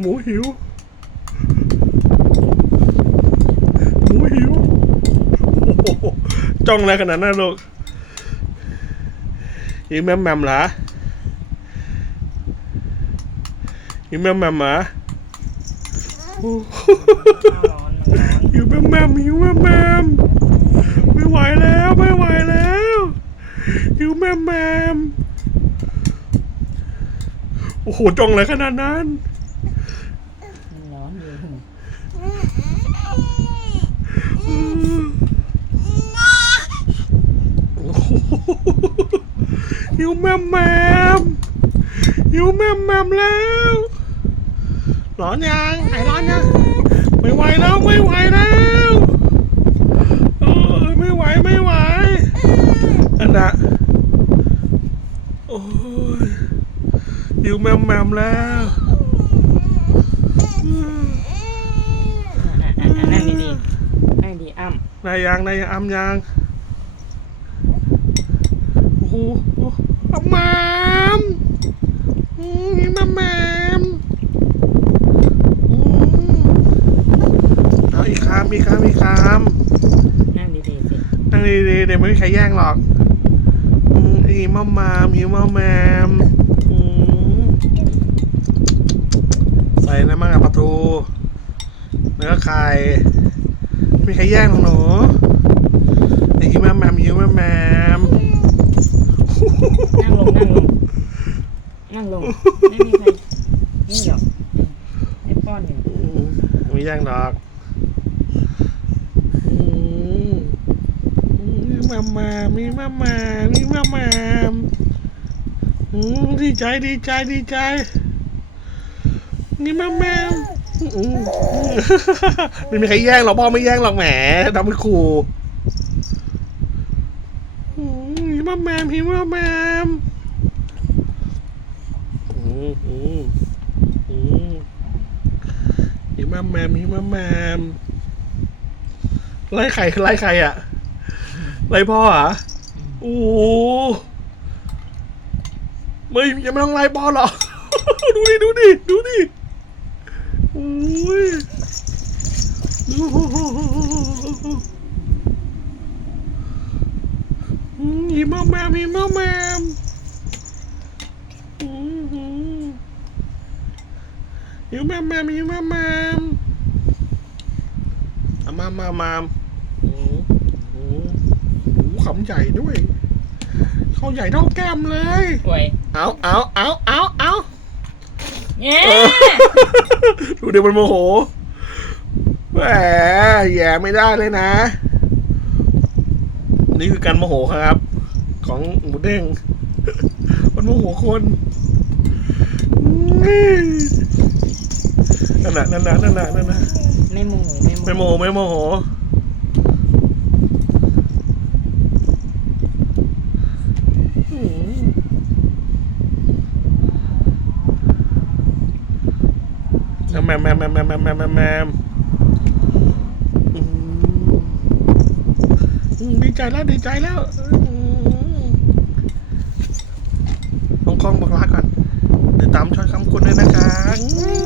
หมูหิว หมูหิวโอ้โหจ้องอะไรขนาดนั้นลูกยิงแมมแมมเหรอยิงแมมแมมเหรอโอ้โหร้อนมันร้อนหิวแมมแมมหิวแมมแมมไม่ไหวแล้วไม่ไหวแล้วหิวแมมแมมโอ้โหจ้องอะไรขนาดนั้นมันร้อนอยู่ โอ้โห หิวแมมแมมหิวแมมแมมแล้วร้อนยังไหนร้อนยังไม่ไหวแล้วไม่ไหวแล้วเออไม่ไหวไม่ไหวอันน่ะโอ้ยหิวแมมแมมแล้วอะอะอะนั่งดีๆนั่งดีอ้ำนายยังนายยังอ้ำยังโอ้โห อ้ำมามอืมมามมามอืมเอาอีกคำอีกคำอีกคนั่งดีๆสิำนั่งดีๆเดี๋ยวไม่มีใครแย่งหรอกอืมอีมามมามหิวมามแมมอืมใส่อะไรบ้างอะปลาทูแล้วก็ไข่ไม่มีใครแย่งหรอกหนูหิวแมมแมมหิวแมมแมม นั่งลงนั่งลงนั่งลงไม่มีใครนี่หรอก ไอ้อนอยู่อืมไม่แย่งดอกอืมอืมมีแมมแมมมีมมแมมมีแมมแมมมดีใจดีใจดีใจ มีแมมมมอืมไม่มีใครแย่งหรอกพ่อไม่แย่งหรอกแหมทำให้ครูมีแมมมมมีแมมแมมอืมอืมอืม หิมแมมหิมะแมมไล่ใครไล่ใครอะไล่พ่ออะโอ้ไม่ยังไม่ต้องไล่พ่อหรอกดูดิดูดิดูดิโอ้ยโอ้โหอืมหิมแมมหิมะแมมอืมอืมหิวแมมแมมหิวแมมแมม มามามามโอ้โหโอ้โหขำใหญ่ด้วย เขาใหญ่เท่าแก้มเลยป่วยเอาเอาเอาเอาเอาเย้เออดูเดี๋ยวมันโมโห แหมแย่ไม่ได้เลยนะ นี่คือการโมโหครับ ของหมูเด้งมันโมโหคนนั่ นน่ะนั่นน่ะนั่นน่ะนั่นน่ะไม่โมโหไม่โมโหไม่โมโหไม่โมโหอืมแมมแมมแมมแมมแมมแมมแมมแมมอืมอืมดีใจแล้วดีใจแล้วอืมน้องคองบอกลาก่อนเดี๋ยวตามช่อยคำคุณด้วยนะคะอืม